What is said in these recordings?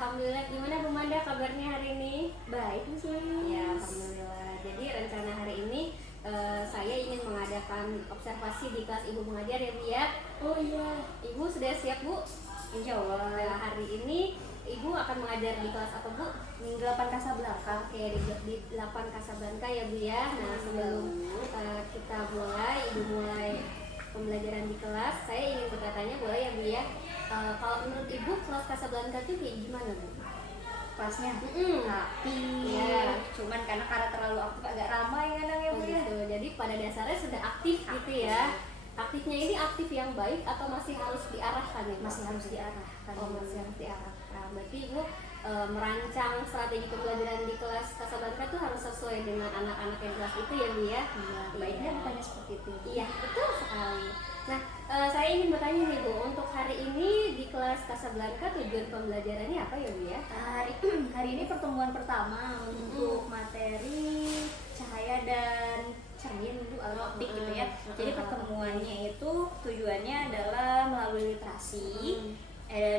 Alhamdulillah. Gimana Bu Manda kabarnya hari ini? Baik, Mus. Ya, alhamdulillah. Jadi rencana hari ini saya ingin mengadakan observasi di kelas Ibu mengajar ya Bu ya. Oh iya. Ibu sudah siap Bu? Insya Allah. Nah, hari ini Ibu akan mengajar di kelas apa Bu? 8 Kasablanka. Oke, di 8 Kasablanka ya Bu ya. Nah, sebelum kita mulai, Ibu mulai pembelajaran di kelas, saya ingin bertanya boleh ya Bu ya? Kalau menurut Ibu kelas Kasablanka itu kayak gimana Bu? Kelasnya Rapi ya. Cuman karena terlalu aktif agak ramai kadang ya Bu ya. gitu. Jadi pada dasarnya sudah aktif gitu ya. Aktifnya ini aktif yang baik atau masih harus diarahkan ya? Masih harus diarahkan. Oh, masih harus diarahkan. Berarti Ibu merancang strategi pembelajaran di kelas Kasablanka itu harus sesuai dengan anak-anak yang kelas itu ya Bu ya? Iya, baiknya bukannya seperti itu. Iya, betul sekali. Nah, saya ingin bertanya nih Bu, untuk hari ini di kelas Kasablanka tujuan pembelajarannya apa ya Bu ya? Hari ini pertemuan pertama untuk materi cahaya dan cermin Bu, optik gitu ya. Jadi pertemuannya itu tujuannya adalah melalui literasi,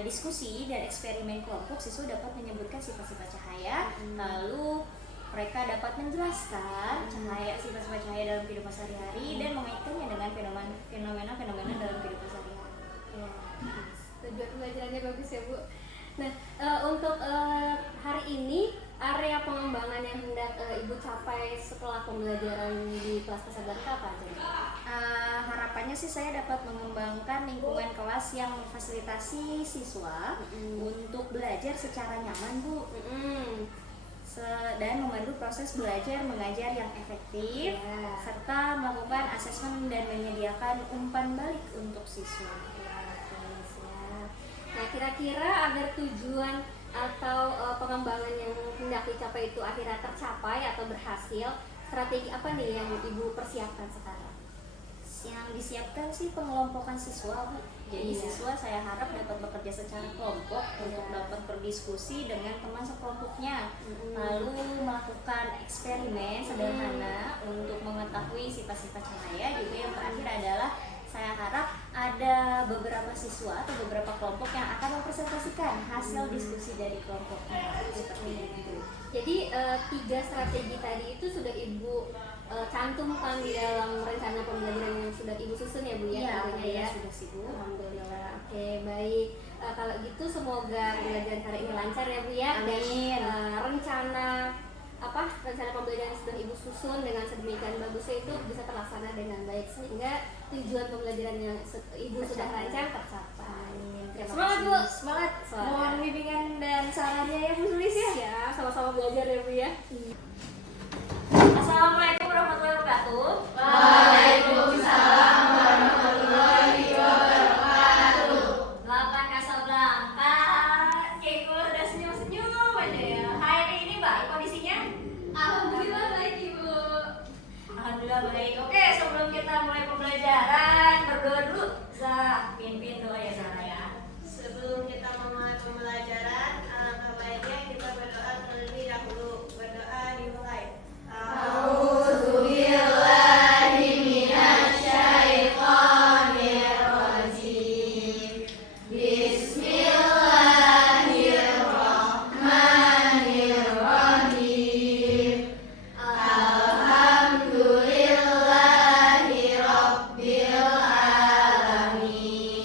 diskusi dan eksperimen kelompok siswa dapat menyebutkan sifat-sifat cahaya, lalu mereka dapat menjelaskan sifat-sifat cahaya dalam kehidupan sehari-hari dan mengaitkannya dengan fenomena-fenomena dalam kehidupan sehari-hari. Ya, tujuan pembelajarannya bagus ya Bu. Nah, untuk hari ini area pengembangan yang hendak Ibu capai setelah pembelajaran di kelas Kasablanka apa aja? Harapannya sih saya dapat mengembangkan lingkungan kelas yang memfasilitasi siswa untuk belajar secara nyaman Bu, dan memandu proses belajar mengajar yang efektif, serta melakukan asesmen dan menyediakan umpan balik untuk siswa. Nah, kira-kira agar tujuan atau pengembangan yang hendak dicapai itu akhirnya tercapai atau berhasil, strategi apa nih yang Ibu persiapkan sekarang? Yang disiapkan sih pengelompokan siswa Bu. Jadi siswa saya harap dapat bekerja secara kelompok untuk dapat berdiskusi dengan teman sekelompoknya, lalu melakukan eksperimen sederhana untuk mengetahui sifat-sifat cahaya. Juga yang terakhir adalah saya harap ada beberapa siswa atau beberapa kelompok yang akan mempresentasikan hasil diskusi dari kelompoknya seperti itu. Jadi 3 strategi tadi itu sudah Ibu cantumkan di dalam rencana pembelajaran yang sudah Ibu susun ya Bu ya? Iya, sudah sih Bu. Alhamdulillah. Oke, baik. Kalau gitu semoga pembelajaran hari ini lancar ya Bu ya. Amin. Dan rencana pembelajaran yang sudah Ibu susun dengan sedemikian bagusnya itu bisa terlaksana dengan baik sehingga tujuan pembelajaran yang Ibu sudah rancang tercapai. Semangat Bu, semangat. Mohon bimbingan dan sarannya ya Bu Sulis ya. Ya, sama-sama belajar ya Bu ya. Assalamualaikum warahmatullahi wabarakatuh. Waalaikumsalam warahmatullahi wabarakatuh. 8 Kasablanka, Keiko udah senyum-senyum aja ya. Hari ini baik kondisinya? Alhamdulillah baik Ibu. Alhamdulillah baik. Oke, sebelum kita mulai pembelajaran, berdoa dulu. Pimpin doa ya Zara ya. Sebelum kita memulai pembelajaran, alangkah baiknya kita berdoa terlebih dahulu. Berdoa dimulai. A'udzubillahi minasyaitonir rajim. Bismillahirrahmanirrahim. Alhamdulillahi rabbil alamin.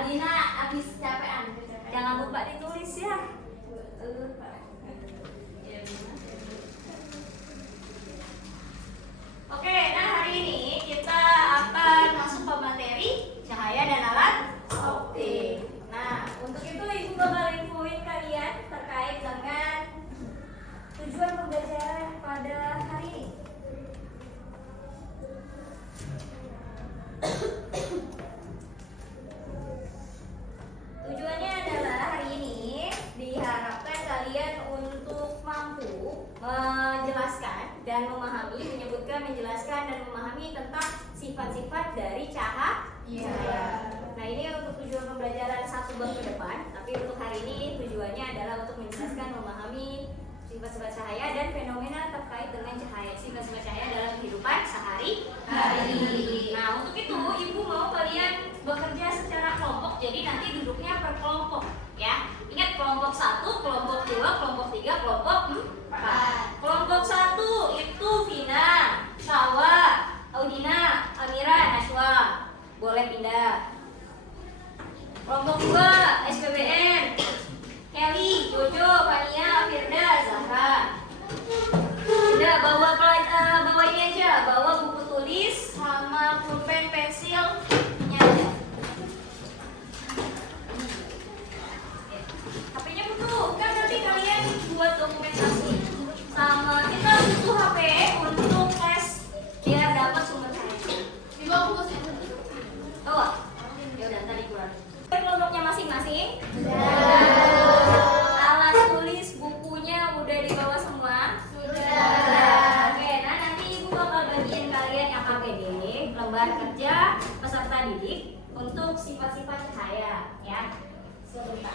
Aldina habis capean. Jangan lupa ditulis ya. Oke, nah hari ini kita akan masuk ke materi cahaya dan alat optik. Nah, untuk itu Ibu bakal infoin kalian terkait dengan tujuan pembelajaran pada hari ini. Tujuannya adalah hari ini diharapkan kalian untuk mampu menjelaskan dan memahami, menjelaskan dan memahami tentang sifat-sifat dari cahaya. Nah, ini untuk tujuan pembelajaran 1 bab ke depan, tapi untuk hari ini tujuannya adalah untuk menjelaskan, memahami sifat-sifat cahaya dan fenomena terkait dengan cahaya, sifat-sifat cahaya dalam kehidupan sehari-hari. Nah, untuk itu Ibu mau kalian bekerja secara kelompok, jadi nanti duduknya per kelompok ya. Ingat, kelompok 1, kelompok 2, kelompok 3, kelompok 4. Kelompok 1 itu Vina, Sawa, Audina, Amira, Naswa. Boleh pindah. Kelompok 2 SPBN, Kelly, Jojo, Fania, Firda, Zahra. Udah bawa ini aja, bawa buku tulis sama pulpen, pensilnya aja. HP-nya butuh, kan nanti kalian buat dokumentasi. Sama kita butuh HP untuk tes biar dapat sumber cahaya. Dibawa buku sih. Bawa. Ya udah, tadi kurang. Kelompoknya masing-masing. Alat tulis bukunya udah dibawa semua. Sudah. Oke, nah nanti Ibu bakal bagiin kalian AKPD, lembar kerja peserta didik untuk sifat-sifat cahaya ya. Sebentar.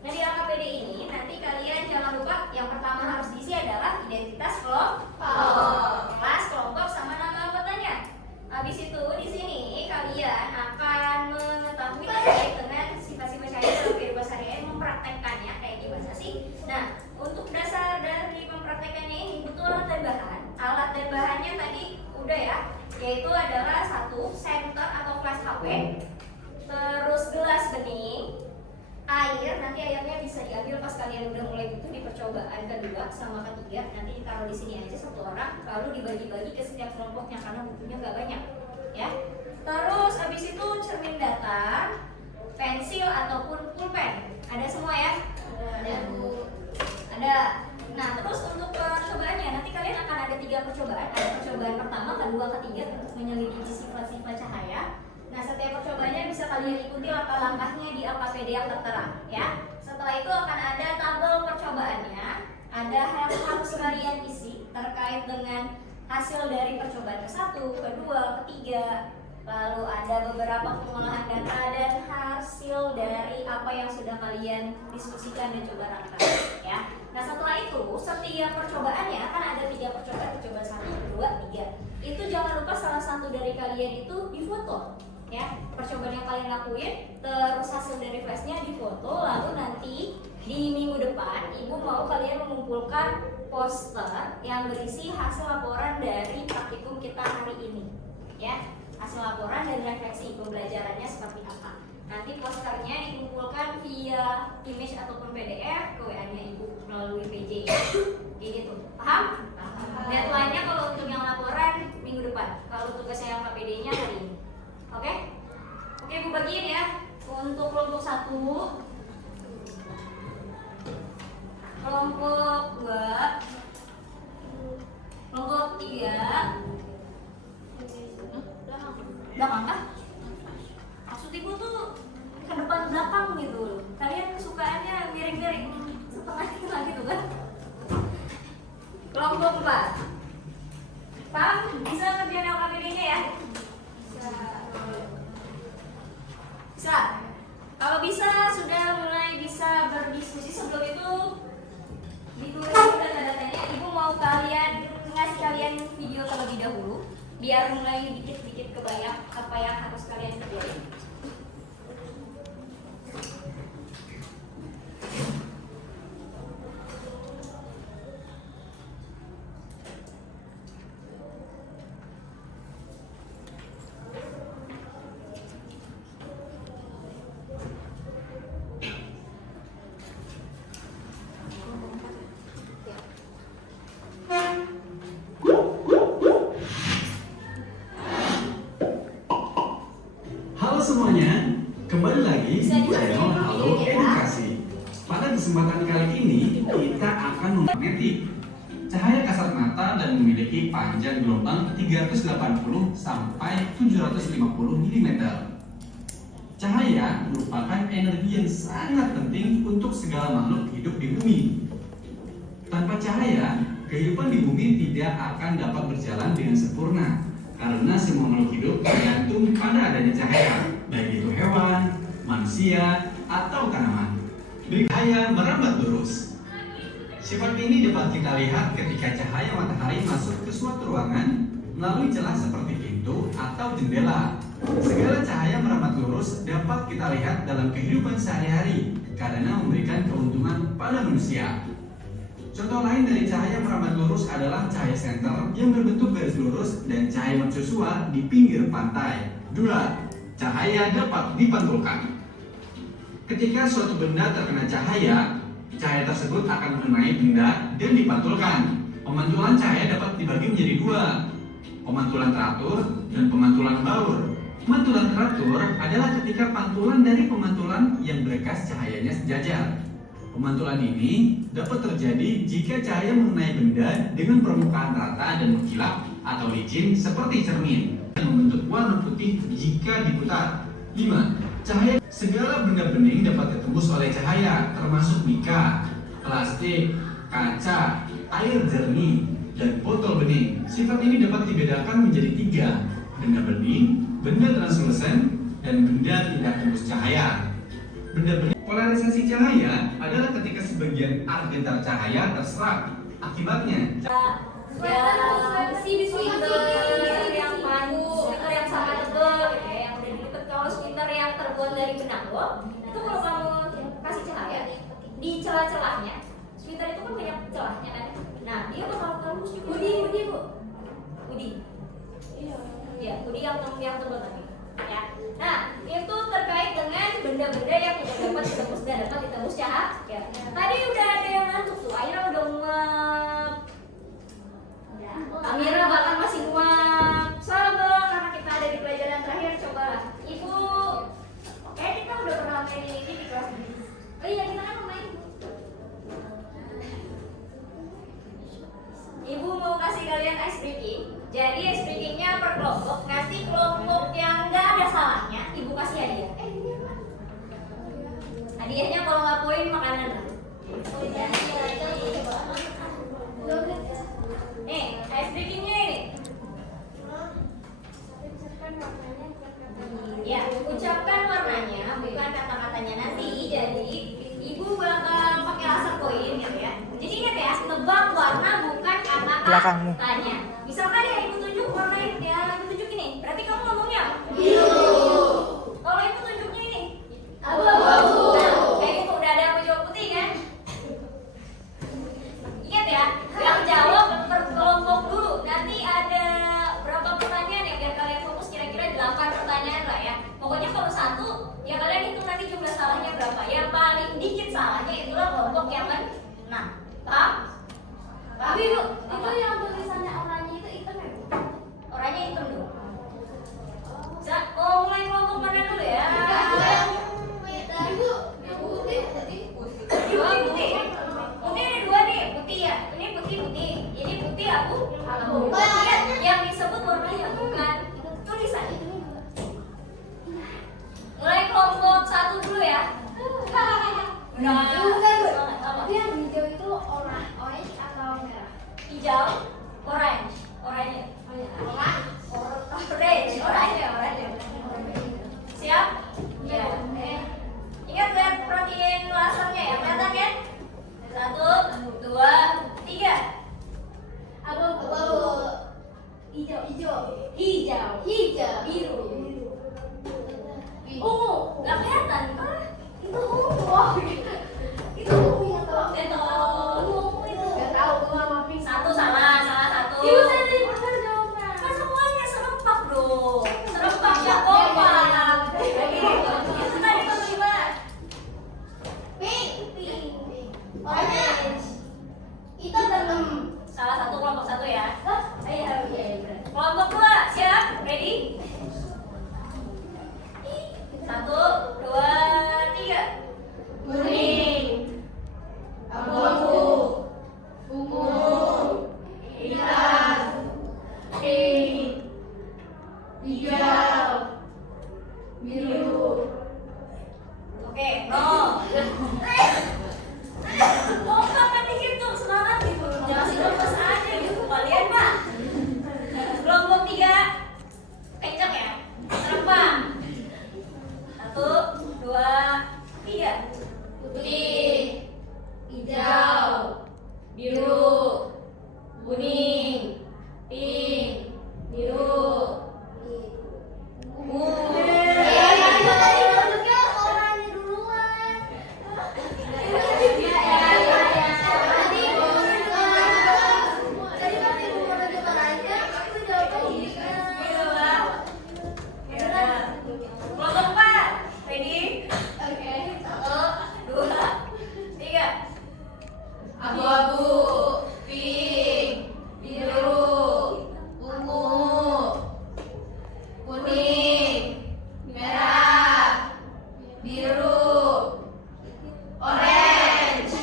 Nah, di AKPD ini nanti kalian jangan lupa yang pertama harus diisi adalah identitas kelompok, kelas, kelompok sama nama anggotanya. Habis itu di sini kalian akan mengetahui terkait dengan sifat-sifat cahaya dalam kehidupan sehari-hari, mempraktekkannya kayak gimana sih. Nah, untuk dasar dari mempraktekkannya ini butuh alat dan bahan. Alat dan bahannya tadi udah ya, yaitu adalah 1 senter atau flash HP, terus gelas bening, air, nanti airnya bisa diambil pas kalian udah mulai butuh di percobaan kedua sama ketiga, nanti ditaruh di sini aja 1 orang, lalu dibagi-bagi ke setiap kelompoknya karena bukunya nggak banyak, ya. Terus habis itu cermin datar, pensil ataupun pulpen, ada semua ya? Ada. Ada. Nah, terus untuk percobaannya nanti kalian akan ada 3 percobaan, ada percobaan pertama, kedua, ketiga untuk menyelidiki sifat-sifat cahaya. Nah, setiap percobaannya bisa kalian ikuti langkah-langkahnya di AKPD yang tertera ya. Setelah itu akan ada tabel percobaannya, ada hal yang harus kalian isi terkait dengan hasil dari percobaan ke-1, kedua, ketiga. Lalu ada beberapa pengolahan data dan hasil dari apa yang sudah kalian diskusikan dan coba rangkai ya. Nah, setelah itu setiap percobaannya akan ada 3 percobaan, percobaan 1, 2, 3. Itu jangan lupa salah satu dari kalian itu difoto ya, percobaan yang kalian lakuin, terus hasil dari flashnya difoto, lalu nanti di minggu depan Ibu mau kalian mengumpulkan poster yang berisi hasil laporan dari praktikum kita hari ini ya, hasil laporan dan refleksi pembelajarannya seperti apa. Nanti posternya dikumpulkan via image ataupun PDF ke WA-nya Ibu melalui PJ gitu, paham? Deadline-nya kalau untuk yang laporan minggu depan, kalau tugasnya yang KPD-nya hari ini. Oke? Oke, Ibu bagiin ya. Untuk kelompok 1, kelompok 2, kelompok 3. Belakang kah? Maksud Ibu tuh ke depan belakang gitu. Kalian kesukaannya miring-miring setengah gitu kan? Kelompok 4. Paham? Bisa ngerjain LKPD-nya ya? Bisa. Kalau bisa sudah mulai bisa berdiskusi. Sebelum itu ditulis data-datanya. Ibu mau ngasih kalian video terlebih dahulu biar mulai dikit-dikit kebayang apa yang harus kalian kerjain. semuanya, kembali lagi di channel Halo Edukasi. Pada kesempatan kali ini, kita akan mengetik cahaya kasat mata dan memiliki panjang gelombang 380 sampai 750 mm. Cahaya merupakan energi yang sangat penting untuk segala makhluk hidup di bumi. Tanpa cahaya, kehidupan di bumi tidak akan dapat berjalan dengan sempurna. Karena semua makhluk hidup tergantung pada adanya cahaya, baik itu hewan, manusia, atau tanaman. Cahaya merambat lurus. Sifat ini dapat kita lihat ketika cahaya matahari masuk ke suatu ruangan melalui celah seperti pintu atau jendela. Segala cahaya merambat lurus dapat kita lihat dalam kehidupan sehari-hari karena memberikan keuntungan pada manusia. Contoh lain dari cahaya merambat lurus adalah cahaya senter yang berbentuk garis lurus dan cahaya mercusuar di pinggir pantai. 2. Cahaya dapat dipantulkan. Ketika suatu benda terkena cahaya, cahaya tersebut akan mengenai benda dan dipantulkan. Pemantulan cahaya dapat dibagi menjadi 2, pemantulan teratur dan pemantulan baur. Pemantulan teratur adalah ketika pantulan dari pemantulan yang berkas cahayanya sejajar. Pemantulan ini dapat terjadi jika cahaya mengenai benda dengan permukaan rata dan mengkilap atau licin seperti cermin yang membentuk warna putih jika diputar. 5. Cahaya. Segala benda bening dapat ditembus oleh cahaya, termasuk mika, plastik, kaca, air jernih, dan botol bening. Sifat ini dapat dibedakan menjadi 3: benda bening, benda translusen, dan benda tidak tembus cahaya. Benda bening. Polarisasi cahaya adalah ketika sebagian arah gentar cahaya terserap. Akibatnya, sweater yang sweater yang sangat tebal gitu ya, yang udah dilipet. Kalau sweater yang terbuat dari benang itu kalau kamu kasih cahaya di celah-celahnya, sweater itu kan banyak celahnya kan, nah dia bakal tembus juga. Hoodie ya, hoodie yang tebal tadi ya. Nah, itu terkait dengan benda-benda yang tidak dapat ditembus dan dapat ditembus cahaya. Tadi udah ada yang ngantuk tuh, Aira udah nguap, Amira bahkan masih nguap. Sabar, karena kita ada di pelajaran terakhir. Cobalah Ibu, oke, kita udah pernah main ini di kelas ini. Oh iya, kita kan main. Ibu mau kasih kalian ice breaking. Jadi ice breakingnya per kelompok. Nanti kelompok yang nggak ada salahnya, Ibu kasih hadiah. Hadiahnya kalau nggak poin makanan lah. Nih, ice breakingnya ini. Ya, ucapkan warnanya, bukan kata-katanya nanti. Jadi Ibu bakal pakai laser koin gitu ya. Jadi ingat ya, tebak warna bukan kata-katanya. Misalkan ya Ibu tunjuk warna yang Ibu tunjuk ini, berarti kamu ngomongnya biru. Kalau Ibu tunjuknya ini abu-abu. Nah, kayak gitu udah ada aku jawab putih kan? Ingat ya, yang jawab per kelompok dulu. Nanti ada berapa pertanyaan ya biar kalian fokus, kira-kira 8 pertanyaan lah ya. Pokoknya kalau satu, ya kalian hitung nanti jumlah salahnya berapa. Yang paling dikit salahnya itulah kelompok yang menang. Paham? Paham? Ibu, itu yang tulisannya oranye itu hitam ya? Oranye hitam dulu. Oh, mulai kelompok mana dulu ya? Putih. Putih ada 2 nih, putih ya. Ini putih. Ini putih abu. Yang disebut warnanya bukan tulisan. Mulai kelompok 1 dulu ya. Tapi yang hijau itu orange atau merah? Hijau, orange. Siap? Ya. Ingat lihat, perhatiin lasernya ya, kelihatan kan? 1, 2, 3. Abu-abu. Hijau. Biru. Ungu, nggak kelihatan. Itu ungu. Itu ungu yang ungu itu. Gak tahu, gua sama pink. Salah satu. Ibu saya tadi benar jawabannya. Kan semuanya serempak dong. Serempak ya kompak. Itu tadi kelima. Pink. Orange. Itu ada 6. Salah satu kelompok 1 ya. Iya. Kelompok 2 siap, ready? Oke, nol. Oh, kapan dikit tuh semangat gitu. Jangan lepas aja gitu kalian, Pak. Kelompok 3. Kencang ya. Serempak. 1, 2, 3. Putih, hijau, biru, kuning, pink, biru, ungu. Kelompok 4. Ready? Oke. 1, 2, 3. Abu-abu, pink, biru, ungu, kuning, merah, biru, orange.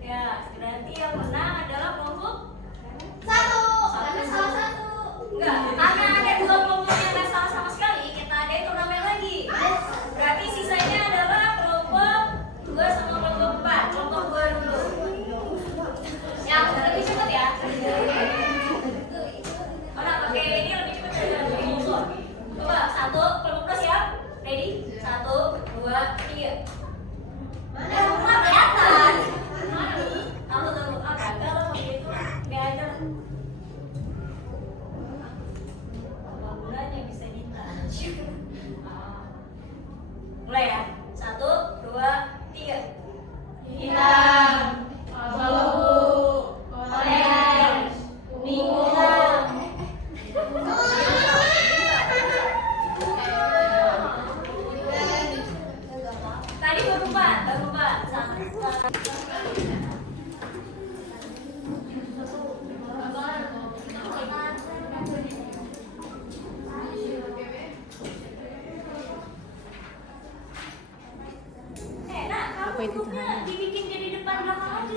Ya, berarti yang menang adalah kelompok 1. Salah satu. Enggak, karena ada 2 kelompok yang nggak salah sama sekali, kita ada turnamen lagi. Berarti sisanya adalah kelompok 2 sama kelompok 4. Kelompok 2 dulu. Yang lebih cepat ya. Mana pakai ini lebih cepat dari kelompok. Coba 1, kelompok 2 siap? Ready? 1, 2, 3. Mana rumah kelihatan? Tahu apa? Kalau begitu nggak ada. Apa gunanya bisa ditouch? Mulai ya. 1, 2, 3. Hitam, abu-abu, orange, kuning. Tadi baru 4. Apa itu dibikin jadi depan belakang aja.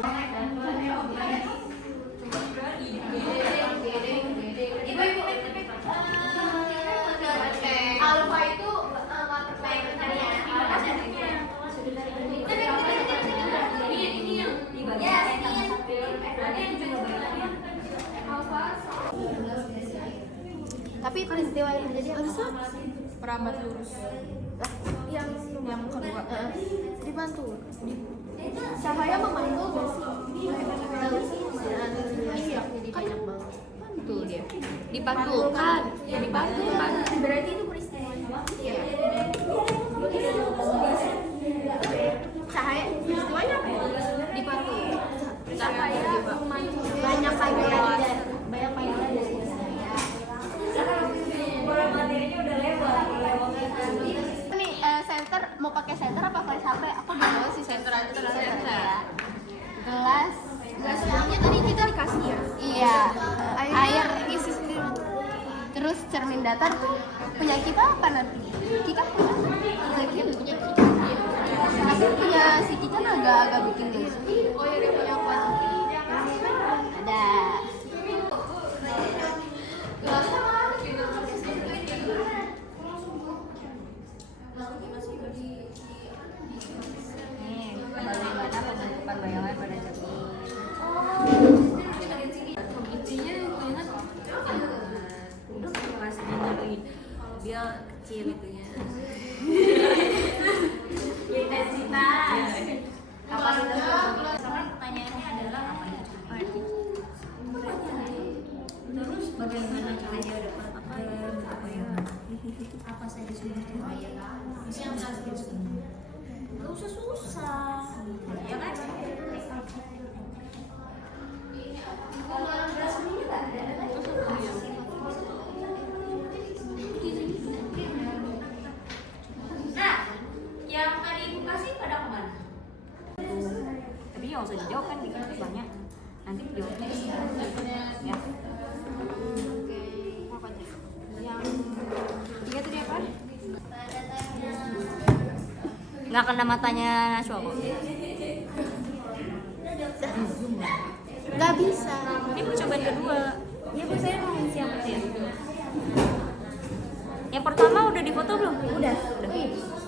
Alfa itu mata pelajaran ini yang tapi peristiwa yang terjadi apa? Perambat lurus yang kedua dibantu Cahaya memantul gak sih? Iya, jadi banyak banget. pantul dia dipantulkan ya dipantulkan Berarti itu peristiwanya. ya Cahaya peristiwanya apa? dipantul Cahaya memantul. Banyak panggilan dari saya. Bola materinya udah lewat. Nih center mau pakai center apa flash HP? Aku udah tahu sih center aja terus ya. Gelas minumnya tadi kita dikasih ya? Iya. Air isi sendiri. Terus cermin datar. Punya kita apa nanti? Kita punya. Punya kita. Tapi punya si Kika agak bikin lucu. Oh iya dia punya apa? Ada. Nih, bagaimana pembentukan bayangan pada cermin. intinya ingat udah kelas lagi dia kecil itunya Intensitas. Kapasitas. Sekarang pertanyaannya adalah apa ya? Terus bagaimana caranya dapat apa saja sumber cahaya? Yang harus nggak usah susah, ya kan? Nah, yang tadi ibu kasih pada kemana? Tapi nggak usah dijawab kan, dikit banyak. Nanti jawabnya ya. apa tuh yang tiga tadi apa Nggak kena matanya Nashwa kok. Gak bisa. Ini percobaan kedua. Ya bu saya mau siapa ya? Yang pertama udah difoto belum? Udah.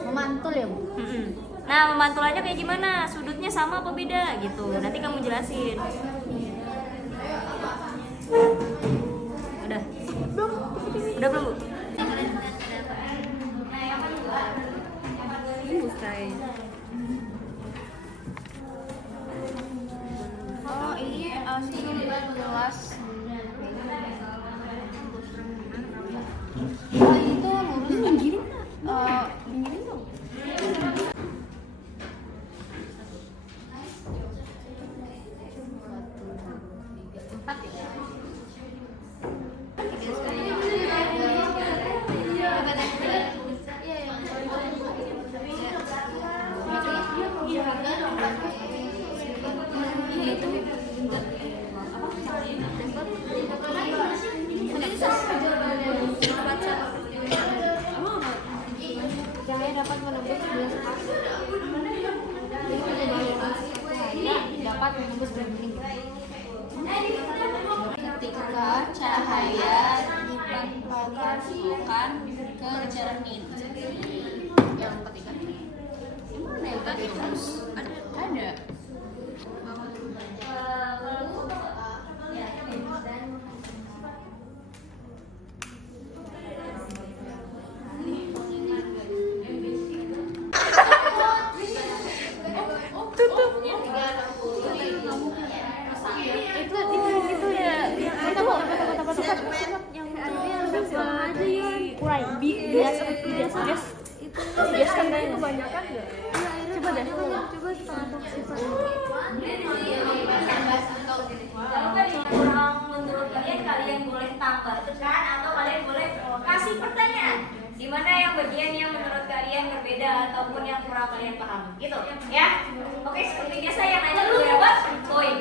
Memantul ya, Bu? Mm-mm. Nah, memantulannya kayak gimana? Sudutnya sama apa beda gitu? Nanti kamu jelasin. Udah. Udah belum, Bu? Selesai. Oh, ini sistem kelas. Itu lurus pinggirin nggak? Pinggirin dong. Empat ya? Cahaya dapat menembus 11 pas. Jadi ketebalan cahaya dapat menembus bening. Ketika cahaya dipantulkan ke cermin. Yang ketiga. Mana yang ketiga? Ada. Itu ya yang aja ya kurang biasa kan itu kebanyakan nggak? Coba deh, coba setengah sifat. Kurang menurut kalian boleh tambahkan atau kalian boleh kasih pertanyaan di mana yang bagian yang menurut kalian berbeda ataupun yang kurang kalian paham gitu ya. Oke, seperti biasa yang nanya dulu ya Pak, poin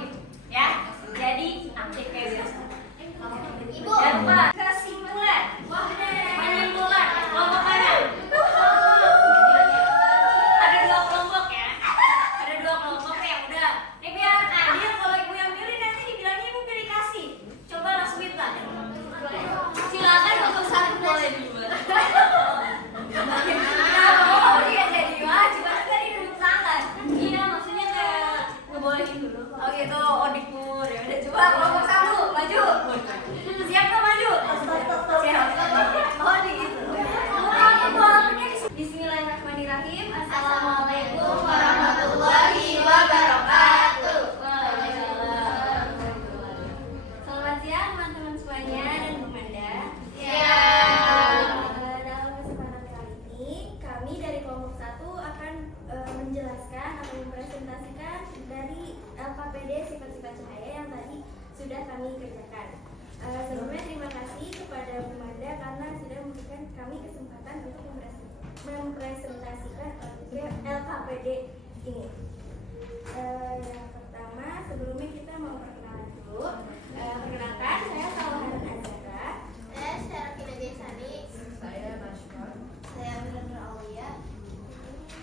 ya. Jadi aktif kayak biasa. Ibu dan Pak, kesimpulan menyimpulkan kelompok mana? Ada dua kelompok ya, ada dua kelompok yang udah. Ini biar adil, kalau ibu yang pilih nanti dibilangnya ibu pilih kasih. Coba langsung minta. Silakan untuk satu boleh duluan. Oh iya jadi wah, cuma tadi duduk tangan. Iya maksudnya kayak ngebolehin dulu. Oh gitu, oh dikur ya udah coba kelompok satu maju. Siap nggak maju? Siap. Oh di gitu. Bismillahirrahmanirrahim. Assalamualaikum warahmatullahi wabarakatuh. Waalaikumsalam. Selamat siang teman-teman semuanya dan Bu Manda. Dalam kesempatan kali ini, kami dari kelompok 1 akan menjelaskan atau mempresentasikan dari LKPD sifat-sifat cahaya yang tadi sudah kami kerjakan. Sebelumnya terima kasih kepada Bu Manda karena sudah memberikan kami kesempatan untuk mempresentasikan LKPD ini. Yang pertama, sebelumnya kita mau perkenalan dulu. Perkenalkan, saya Salwahan Azhara. Saya Syarafina Desani. Saya Nashwa. Saya Miranda Aulia.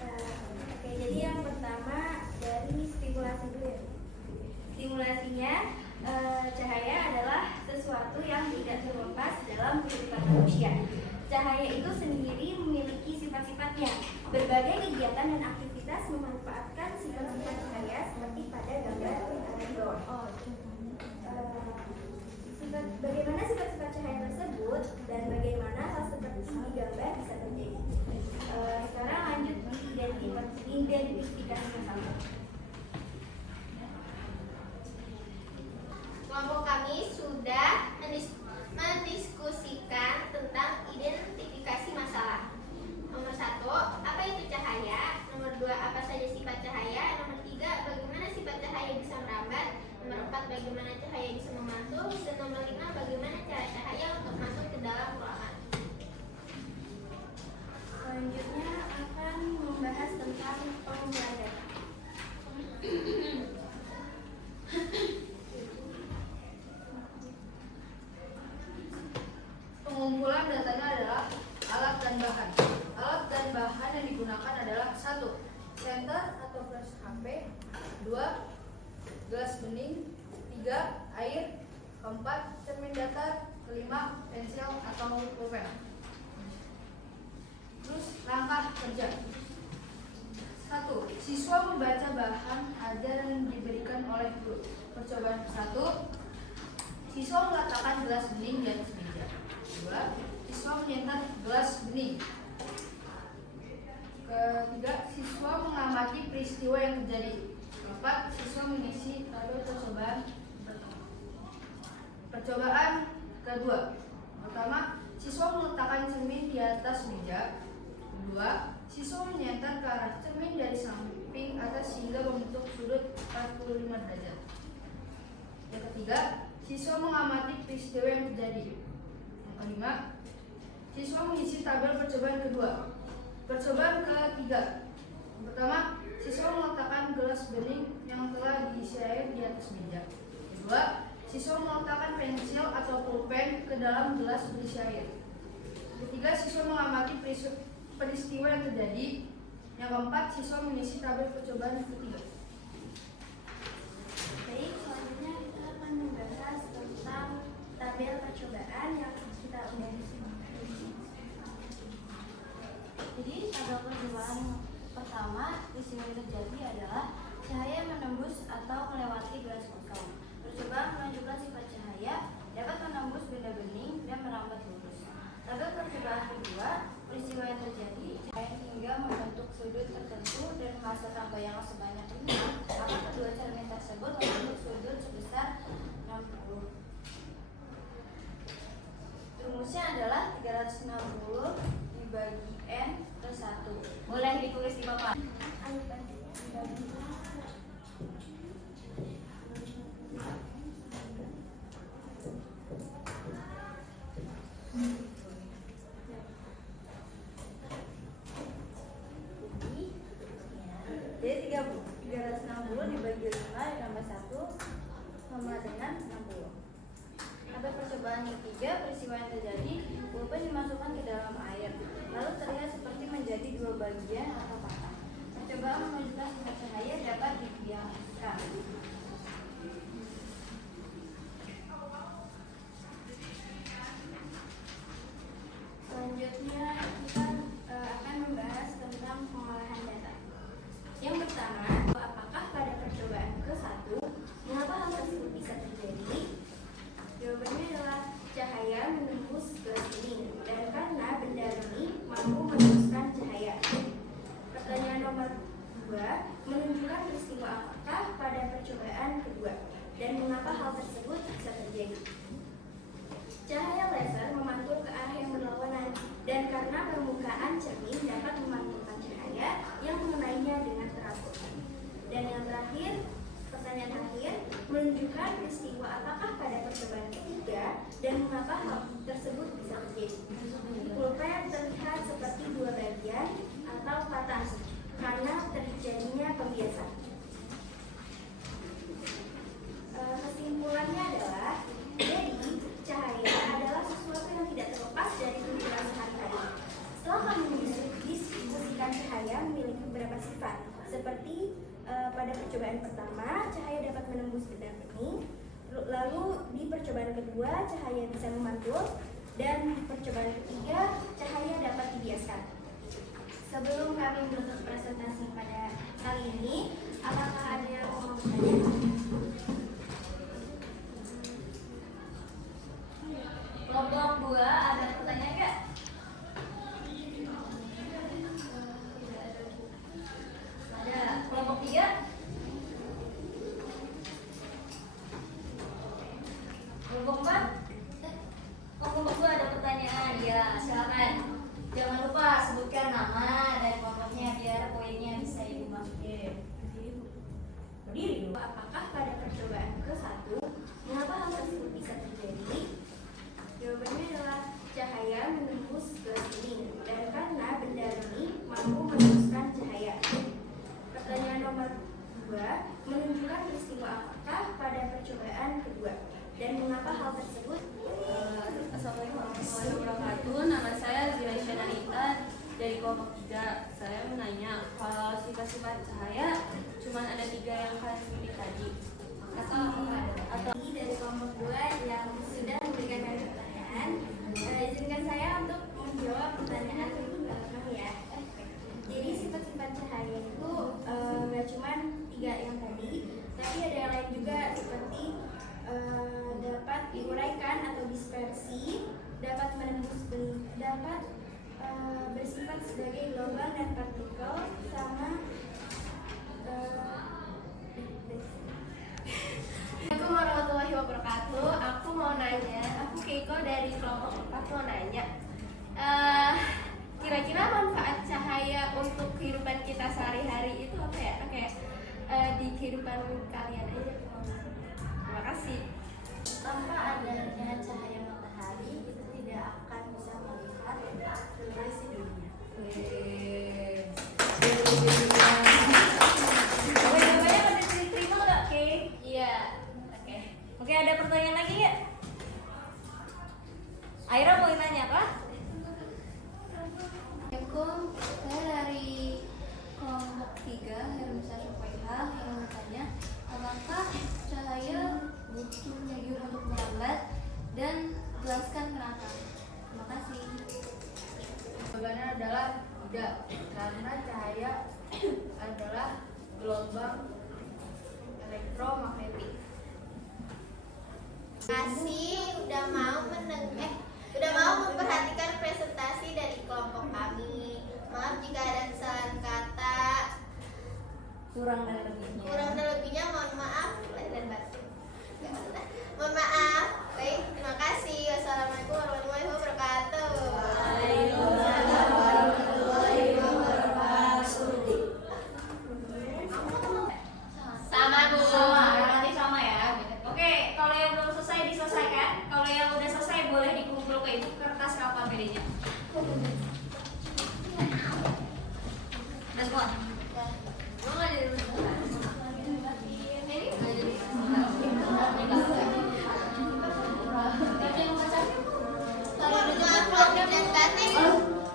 Oke, jadi yang pertama dari stimulasi dulu ya. Stimulasinya, cahaya adalah sesuatu yang tidak terlepas dalam kehidupan manusia. Cahaya itu sendiri memiliki sifat-sifatnya. Berbagai kegiatan dan aktivitas memanfaatkan sifat-sifat cahaya seperti pada gambar yang ada di bawah. Bagaimana sifat-sifat cahaya tersebut dan bagaimana hal seperti di gambar bisa terjadi. Sekarang lanjut identifikasi masalah. Kelompok kami sudah mendiskusikan tentang identifikasi masalah. Nomor 1, apa itu cahaya? Nomor 2, apa saja sifat cahaya? Nomor 3, bagaimana sifat cahaya bisa merambat? Nomor 4, bagaimana cahaya bisa memantul? Dan nomor 5, bagaimana cara cahaya untuk masuk ke dalam ruangan? Selanjutnya akan membahas tentang pembelajaran. Pengumpulan datanya adalah alat dan bahan. Alat dan bahan yang digunakan adalah 1. Senter atau flash HP, 2. Gelas bening, 3. Air, 4. Cermin datar, 5. Pensil atau pulpen. langkah kerja. 1. Siswa membaca bahan ajar yang diberikan oleh guru. Percobaan 1. Siswa meletakkan gelas bening di atas meja. 2. Siswa menyetar gelas bening. Ketiga, siswa mengamati peristiwa yang terjadi. 4. Siswa mengisi tabel percobaan. Percobaan kedua. Pertama, siswa meletakkan cermin di atas meja. Kedua, siswa menyentar ke arah cermin dari samping atas hingga membentuk sudut 45 derajat. Yang ketiga, siswa mengamati peristiwa yang terjadi. Yang kelima, siswa mengisi tabel percobaan kedua. Percobaan ketiga. Pertama, siswa meletakkan gelas bening yang telah diisi air di atas meja. Kedua, siswa meletakkan pensil atau pulpen ke dalam gelas berisi air. Ketiga, siswa mengamati peristiwa yang terjadi. Yang keempat, siswa mengisi tabel percobaan ketiga. Baik, selanjutnya kita akan membahas tentang tabel percobaan yang kita udah disimak. Jadi tabel percobaan pertama peristiwa yang terjadi adalah cahaya menembus atau melewati gelas kosong. Percobaan menunjukkan sifat cahaya dapat menembus benda bening dan merambat lurus. Tabel percobaan kedua peristiwa yang terjadi cahaya hingga membentuk sudut tertentu dan menghasilkan bayangan sebanyak 5, maka kedua cermin tersebut membentuk sudut sebesar 60. Rumusnya adalah 360 dibagi N plus 1. Boleh ditulis di papan. Jadi 360 dibagi 5 ditambah 1 sama dengan 60. Tabel percobaan ketiga peristiwa yang terjadi pulpen dimasukkan ke dalam air lalu terlihat seperti menjadi dua bagian atau patah. Percobaan menunjukkan sifat cahaya dapat dibiarkan. Selanjutnya kita akan membahas tentang pengolahan data. Yang pertama, apakah pada percobaan ke-1 mengapa hal tersebut bisa terjadi? Jawabannya adalah cahaya menembus gelas bening dan karena benda bening mampu menembuskan cahaya. Pertanyaan nomor 2 menunjukkan peristiwa apakah pada percobaan kedua dan mengapa hal tersebut bisa terjadi? Cahaya laser memantul ke arah yang berlawanan dan karena permukaan cermin dapat memantulkan cahaya yang mengenainya dengan teratur. Dan yang terakhir, pertanyaan terakhir menunjukkan peristiwa apakah pada percobaan ketiga dan mengapa hal tersebut bisa terjadi. Pulpen terlihat seperti dua bagian atau patah karena terjadinya pembiasan. Kesimpulannya adalah, jadi cahaya adalah sesuatu yang tidak terlepas dari kehidupan sehari-hari. Setelah kami mendiskusikan cahaya memiliki beberapa sifat, seperti pada percobaan pertama cahaya dapat menembus benda bening, lalu di percobaan kedua cahaya bisa memantul, dan di percobaan ketiga cahaya dapat dibiaskan. Sebelum kami menutup presentasi pada kali ini, apakah ada yang mau bertanya? Kelompok 2 ada pertanyaan nggak? Ada. Kelompok 3? Kelompok 4? Kelompok 2 ada pertanyaan? Ya, silakan. Jangan lupa sebutkan nama dan kelompoknya biar poinnya bisa ibu masukin. Berdiri dulu. Apakah pada percobaan ke-1 mengapa hal tersebut bisa terjadi? Jawabannya adalah cahaya menembus gelas bening dan karena benda bening mampu menembuskan cahaya. Pertanyaan nomor 2 menunjukkan peristiwa apakah pada percobaan kedua dan mengapa hal tersebut? Assalamualaikum warahmatullahi wabarakatuh. Nama saya Ziraisha Nanita dari kelompok 3. Saya menanya kalau sifat-sifat cahaya cuma ada 3 yang kalian pilih tadi. Atau Dari kelompok 2 yang sudah memberikan pertanyaan, izinkan saya untuk menjawab pertanyaan kami ya. diuraikan atau dispersi, dapat menembus dapat bersifat sebagai gelombang dan partikel sama Assalamualaikum warahmatullahi wabarakatuh. Aku mau nanya, aku Keiko dari kelompok 4 mau nanya. Kira-kira manfaat cahaya untuk kehidupan kita sehari-hari itu apa ya? Kayak di kehidupan kalian aja. Terima kasih. tanpa adanya cahaya matahari kita tidak akan bisa melihat seluruh dunia. Jawabannya pada diterima nggak, Kay? Iya. Oke, ada pertanyaan lagi ya? Aira mau nanya kah? Assalamualaikum, saya dari kelompok 3 Hermisa Syufaiha yang bertanya, apakah cahaya butuh medium untuk merambat dan jelaskan kenapa? Terima kasih. Jawabannya adalah tidak, karena cahaya adalah gelombang elektromagnetik. Kasih udah mau memperhatikan presentasi dari kelompok kami. Maaf jika ada kesalahan kata, Kurang dan lebihnya. kurang dan lebihnya mohon maaf lahir dan batin. Mohon maaf. Baik, terima kasih. Wassalamualaikum warahmatullahi wabarakatuh. Sama Bu. Sama, relatif sama ya. Oke, kalau yang belum selesai diselesaikan. Kalau yang udah selesai boleh dikumpul ke ibu kertas apa bedanya. Udah semua?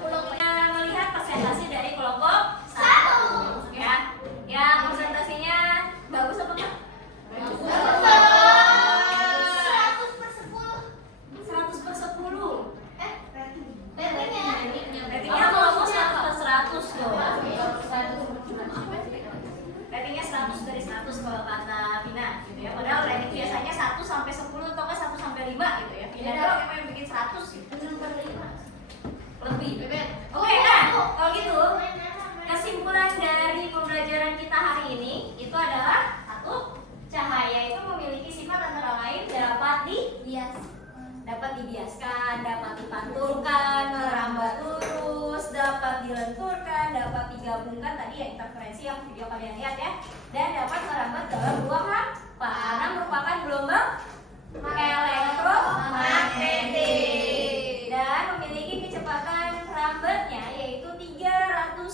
Kita melihat presentasi dari kelompok 1 ya. Ya, presentasinya bagus apa enggak? 100/10. Ratingnya kelompok 100/100 loh. Ratingnya 100 dari 100 kalau kata Vina gitu ya. Padahal rating biasanya 1 sampai 10 atau enggak 1 sampai 5 gitu ya. Vina doang yang bikin 100 gitu. Lebih. Oke, nah kalau gitu kesimpulan dari pembelajaran kita hari ini itu adalah 1. Cahaya itu memiliki sifat antara lain dapat dibiaskan, dapat dipantulkan, merambat lurus, dapat dilenturkan, dapat digabungkan tadi ya interferensi yang video kalian lihat ya, dan dapat merambat dalam ruang hampa karena merupakan gelombang elektromagnetik dan memiliki kecepatan rambatnya yaitu 300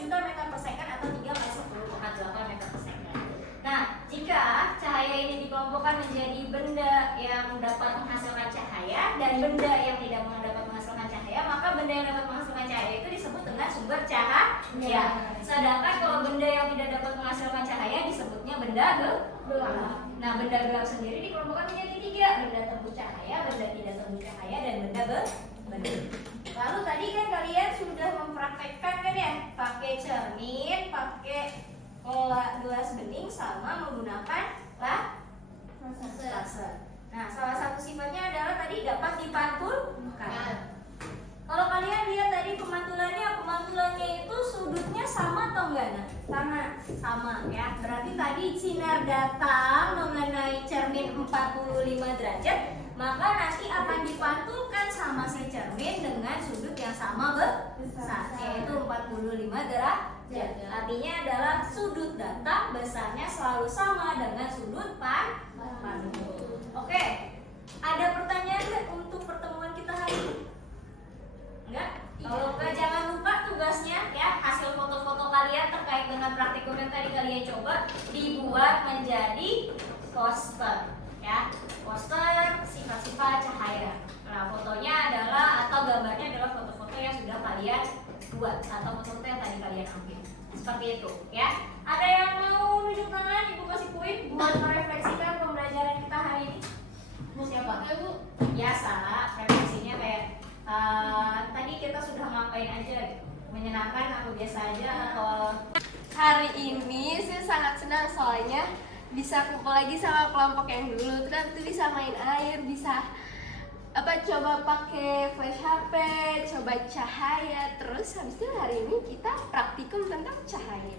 juta meter per second atau 3/10,8 meter per second. Nah, jika cahaya ini dikelompokkan menjadi benda yang dapat menghasilkan cahaya dan benda yang tidak dapat menghasilkan cahaya, maka benda yang dapat menghasilkan cahaya itu disebut dengan sumber cahaya. Sedangkan kalau benda yang tidak dapat menghasilkan cahaya disebutnya benda gelap. Nah, benda gelap sendiri dikelompokkan menjadi 3, benda tembus cahaya, benda tidak tembus cahaya, dan benda bening. Lalu tadi kan kalian sudah mempraktekkan kan ya, pakai cermin, pakai gelas bening sama menggunakan laser. Nah, salah satu sifatnya adalah tadi dapat dipantulkan. Kalau kalian lihat tadi pemantulannya itu sudutnya sama atau enggak? Nah? Sama ya. Berarti tadi sinar datang mengenai cermin 45 derajat, maka nanti akan dipantulkan sama si cermin dengan sudut yang sama besar, yaitu 45 derajat. Artinya adalah sudut datang besarnya selalu sama dengan sudut pantul. Oke, ada pertanyaan nggak untuk pertemuan kita hari ini? Enggak? Kalau enggak jangan lupa tugasnya ya, hasil foto-foto kalian terkait dengan praktikum yang tadi kalian coba dibuat menjadi poster ya. Poster sifat-sifat cahaya. Nah, fotonya adalah atau gambarnya adalah foto-foto yang sudah kalian buat atau foto-foto yang tadi kalian ambil. Seperti itu ya. Ada yang mau nunjuk tangan, Ibu kasih poin buat merefleksikan pembelajaran kita hari ini? Siapa? Bu. Biasa, refleksinya kayak tadi kita sudah ngapain aja gitu? Menyenangkan atau biasa aja atau Hari ini saya sangat senang soalnya bisa kumpul lagi sama kelompok yang dulu, terus itu bisa main air, bisa coba pakai flash HP, coba cahaya. Terus habis itu hari ini kita praktikum tentang cahaya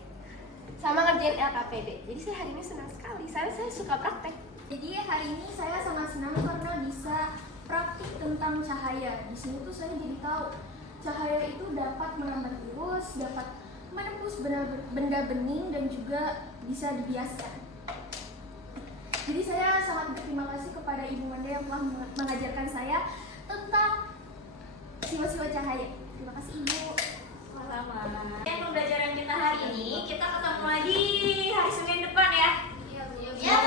sama ngerjain LKPD. Jadi saya hari ini senang sekali, saya suka praktek. Jadi hari ini saya sangat senang karena bisa praktik tentang cahaya. Di sini tuh saya jadi tahu cahaya itu dapat melambat virus, dapat menembus benda bening, dan juga bisa dibiaskan. Jadi saya sangat berterima kasih kepada Ibu Manda yang telah mengajarkan saya tentang sifat-sifat cahaya. Terima kasih Ibu. Sama-sama. Pembelajaran kita hari ini, kita ketemu lagi hari Senin depan ya. Iya.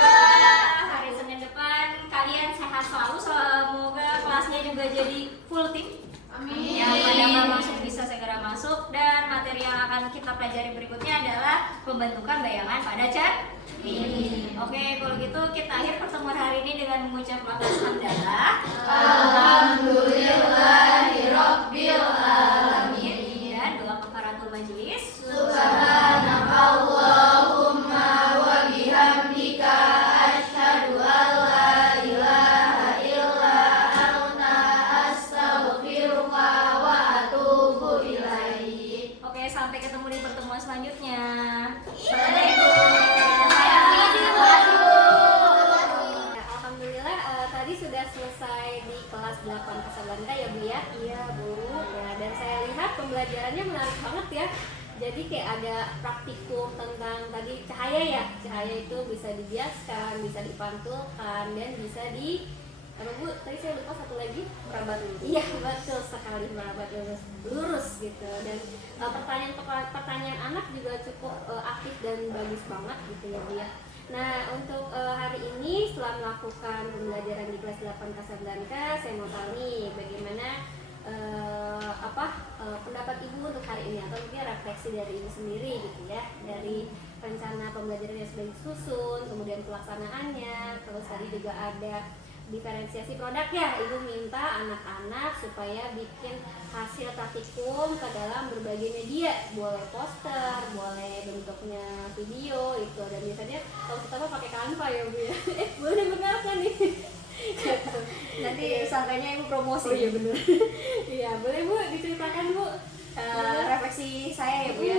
Hari Senin depan kalian sehat selalu. Semoga kelasnya juga jadi full tim. Amin. Yang pada nggak masuk bisa segera masuk, dan materi yang akan kita pelajari berikutnya adalah pembentukan bayangan pada cat. Oke, kalau gitu kita akhir pertemuan hari ini dengan mengucap lafaz hamdalah. Alhamdulillahirabbil alamin. Dan doa kafaratul majelis. Subhanakallahumma wa bihamdika asyhadu an la ilaha illa anta astaghfiruka wa atubu ilaik. Oke, sampai ketemu di pertemuan selanjutnya. Alhamdulillah tadi sudah selesai di kelas 8 Casablanca ya Bu ya? Iya Bu. Ya, dan saya lihat pembelajarannya menarik banget ya. Jadi kayak ada praktikum tentang tadi cahaya ya. Cahaya itu bisa dibiaskan, bisa dipantulkan, dan bisa di apa Bu? Tadi saya lupa satu lagi, merabat lurus. Iya betul sekali, merabat lurus gitu. Dan pertanyaan anak juga cukup aktif dan bagus banget gitu ya Bu ya. Nah untuk hari ini setelah melakukan pembelajaran di kelas 8 Casablanca, saya mau tahu nih bagaimana pendapat Ibu untuk hari ini, atau mungkin refleksi dari Ibu sendiri gitu ya, dari rencana pembelajaran yang sudah disusun, kemudian pelaksanaannya, terus tadi juga ada diferensiasi produk ya. Ibu minta anak-anak supaya bikin hasil praktikum ke dalam berbagai media, boleh poster, boleh bentuknya video itu, dan biasanya kalau kita mau pakai Canva ya Bu ya. Boleh benar kan nih? Nanti sangkanya Ibu promosi. Oh iya benar. Iya boleh Bu, diceritakan Bu. Refleksi saya ya Bu ya.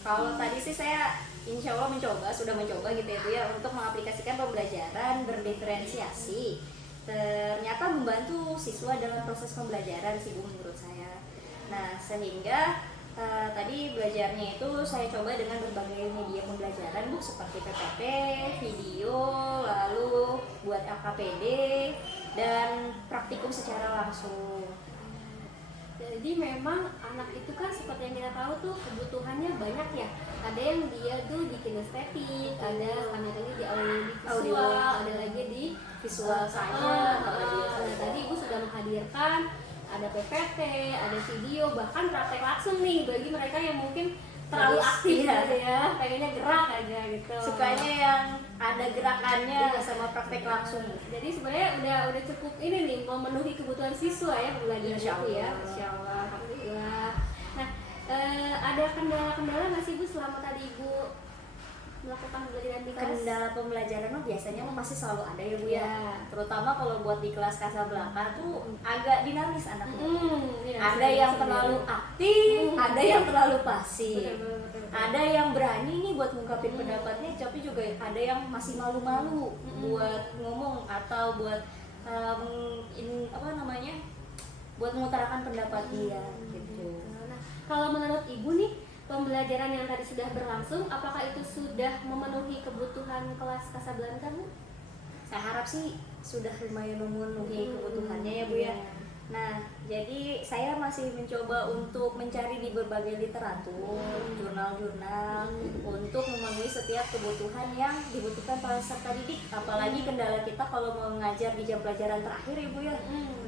Kalau tadi sih saya insya Allah sudah mencoba gitu ya Bu ya, untuk mengaplikasikan pembelajaran berdiferensiasi. Ternyata membantu siswa dalam proses pembelajaran sih Bu menurut saya. Nah sehingga tadi belajarnya itu saya coba dengan berbagai media pembelajaran Bu, seperti PPT, video, lalu buat LKPD, dan praktikum secara langsung. Jadi memang anak itu kan seperti yang kita tahu tuh kebutuhannya banyak ya. Ada yang dia tuh di kinestetik, ada karena tadi di audio, ada lagi di Visual saja. Nah, tadi Ibu sudah menghadirkan ada PPT, ada video, bahkan praktek langsung nih bagi mereka yang mungkin terlalu aktif gitu ya, pengennya gerak aja gitu. Sukanya yang ada gerakannya sama praktek langsung. Jadi sebenarnya udah cukup ini nih memenuhi kebutuhan siswa ya pembelajaran itu ya. Insya Allah, alhamdulillah. Nah, ada kendala-kendala nggak sih Bu selama tadi Ibu melakukan pembelajaran di kelas? Kendala pembelajaran biasanya masih selalu ada ya Bu ya. Ya. Terutama kalau buat di kelas Casablanca tuh agak dinamis anaknya. Ya, Ada yang terlalu aktif, ada yang terlalu pasif. Betul. Ada yang berani nih buat ngungkapin pendapatnya, tapi juga ada yang masih malu-malu buat ngomong atau buat buat mengutarakan pendapat dia gitu. Nah, kalau menurut Ibu nih, pembelajaran yang tadi sudah berlangsung, apakah itu sudah memenuhi kebutuhan kelas Casablanca Bu? Saya harap sih sudah lumayan memenuhi kebutuhannya ya Bu ya. Nah, jadi saya masih mencoba untuk mencari di berbagai literatur, jurnal-jurnal untuk memenuhi setiap kebutuhan yang dibutuhkan para peserta didik. Apalagi kendala kita kalau mau mengajar di jam pelajaran terakhir ya Bu ya.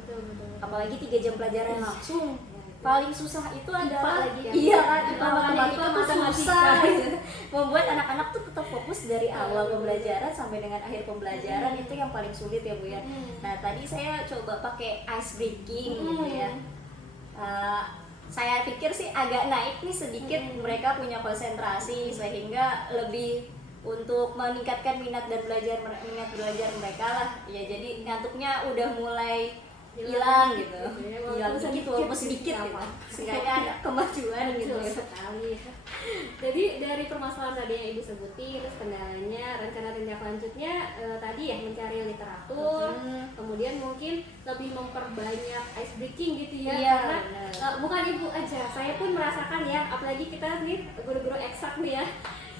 Betul. Apalagi 3 jam pelajaran langsung. Paling susah itu adalah lagi ya? iya kan, IPA Apalagi matematika IPA tuh matematika. susah gitu. Membuat anak-anak tuh tetap fokus dari awal pembelajaran sampai dengan akhir pembelajaran, itu yang paling sulit ya Bu ya. Nah tadi saya coba pakai ice breaking gitu ya. Saya pikir sih agak naik nih sedikit, mereka punya konsentrasi sehingga lebih untuk meningkatkan minat belajar mereka lah ya, jadi ngantuknya udah mulai hilang gitu, hilang sedikit walaupun sedikit gitu, seenggaknya ada kemajuan gitu Betul sekali. Jadi dari permasalahan tadi yang Ibu sebutin, terus kendalanya, rencana tindak lanjutnya tadi ya mencari literatur, kemudian mungkin lebih memperbanyak ice breaking gitu ya, Iya, karena benar. bukan Ibu aja, saya pun merasakan ya, apalagi kita nih guru-guru eksak nih ya,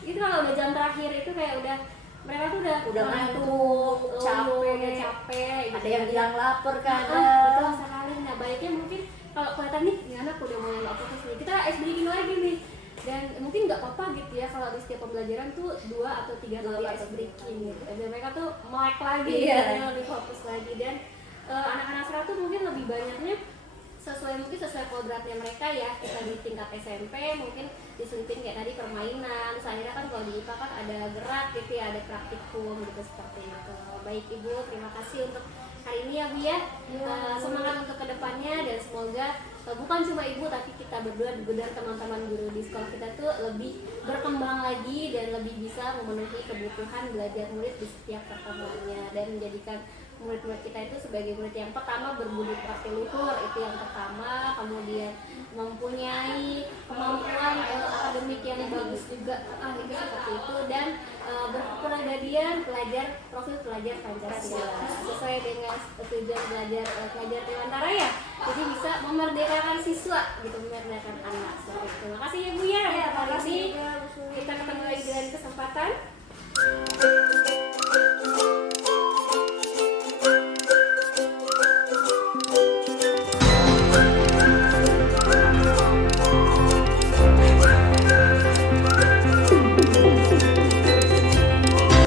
itu kalau udah jam terakhir itu kayak mereka tuh udah ngantuk, udah capek, ada gitu yang ya. bilang lapar kan, Betul sekali. Nah baiknya mungkin kalau kelihatan nih ini anak udah mulai nggak fokus nih, kita ice breaking lagi nih, dan mungkin nggak apa-apa gitu ya kalau di setiap pembelajaran tuh 2 atau 3 kali ice breaking gitu, dan mereka tuh melek lagi, Iya. gitu, lebih fokus lagi, dan anak-anak sekarang tuh mungkin lebih banyaknya sesuai kodratnya mereka ya. Kita di tingkat SMP mungkin diselipin kayak tadi permainan, terus akhirnya kan kalau di IPA kan ada gerak gitu ya, ada praktikum gitu, seperti itu. Baik Ibu, terima kasih untuk hari ini ya Bu ya. Semangat untuk kedepannya, dan semoga bukan cuma Ibu tapi kita berdua dan teman-teman guru di sekolah kita tuh lebih berkembang lagi dan lebih bisa memenuhi kebutuhan belajar murid di setiap pertemuannya, dan menjadikan murid-murid kita itu sebagai murid yang pertama berbudi pekerti luhur, itu yang pertama, kemudian mempunyai kemampuan akademik yang bagus juga, itu seperti itu, dan berkepribadian profil pelajar Pancasila sesuai dengan tujuan belajar Dewantara ya, jadi bisa memerdekakan siswa gitu, memerdekakan anak seperti itu. Terima kasih ya Bu ya, Ya, hari terima kasih ini juga, Bu Suli. kita ketemu lagi di lain kesempatan.